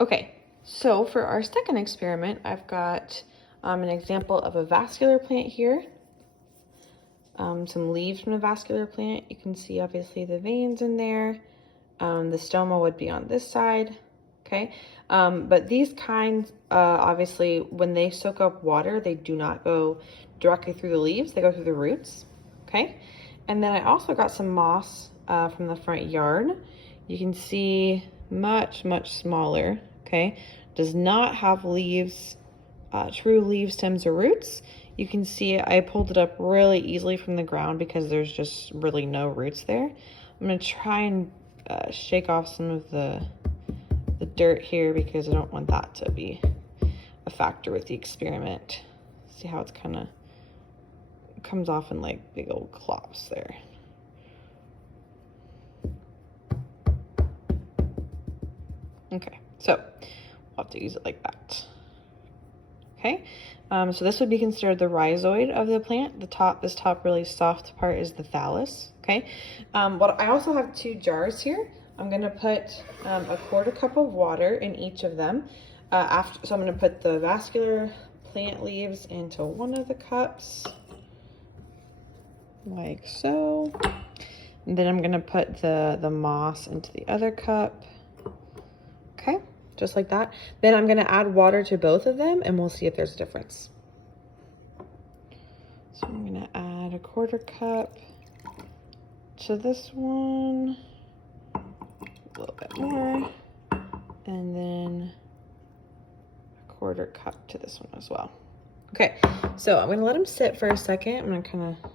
Okay, so for our second experiment, I've got an example of a vascular plant here. Some leaves from a vascular plant. You can see obviously the veins in there. The stoma would be on this side, okay? But these kinds, obviously, when they soak up water, they do not go directly through the leaves, they go through the roots, okay? And then I also got some moss from the front yard. You can see much smaller, okay? Does not have leaves, true leaf stems or roots. You can see I pulled it up really easily from the ground because there's just really no roots there. I'm gonna try and shake off some of the dirt here because I don't want that to be a factor with the experiment. See how it's kind of comes off in like big old clops there. Okay, so we'll have to use it like that. Okay, so this would be considered the rhizoid of the plant. This top really soft part is the thallus. Okay, I also have 2 jars here. I'm gonna put a 1/4 cup of water in each of them. So I'm gonna put the vascular plant leaves into one of the cups, like so. And then I'm gonna put the moss into the other cup. Okay, just like that. Then I'm gonna add water to both of them and we'll see if there's a difference. So I'm gonna add a 1/4 cup to this one, a little bit more, and then a 1/4 cup to this one as well. Okay, so I'm gonna let them sit for a second. I'm gonna kind of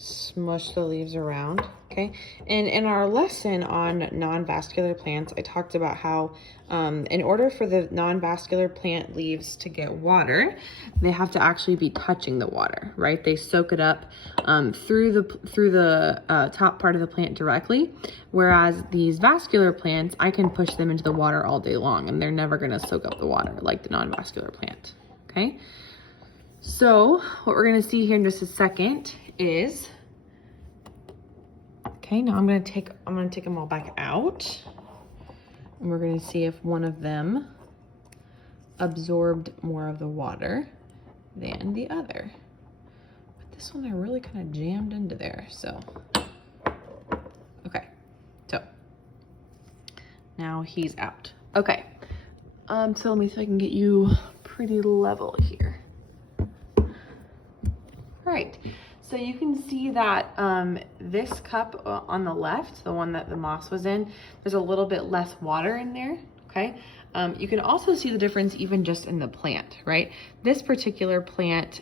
smush the leaves around, okay? And in our lesson on non-vascular plants, I talked about how in order for the non-vascular plant leaves to get water, they have to actually be touching the water, right? They soak it up through the top part of the plant directly, whereas these vascular plants, I can push them into the water all day long and they're never gonna soak up the water like the non-vascular plant, okay? So what we're gonna see here in just a second is, okay, now I'm gonna take them all back out and we're gonna see if one of them absorbed more of the water than the other. But this one I really kind of jammed into there, so. Okay, so now he's out. Okay, so let me see if I can get you pretty level here. Right, so you can see that this cup on the left, the one that the moss was in, there's a little bit less water in there, okay? You can also see the difference even just in the plant, right? This particular plant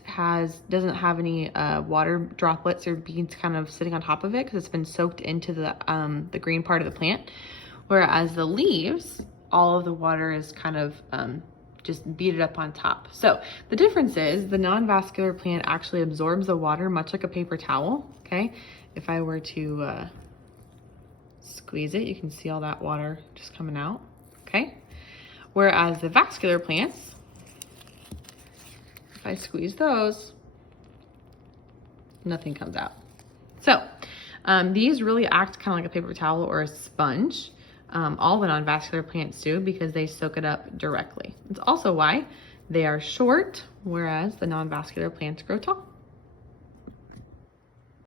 doesn't have any water droplets or beads kind of sitting on top of it because it's been soaked into the green part of the plant, whereas the leaves, all of the water is kind of just beat it up on top. So the difference is the non-vascular plant actually absorbs the water much like a paper towel, okay? If I were to squeeze it, you can see all that water just coming out, okay? Whereas the vascular plants, if I squeeze those, nothing comes out. So these really act kind of like a paper towel or a sponge. All the non-vascular plants do because they soak it up directly. It's also why they are short, whereas the non-vascular plants grow tall.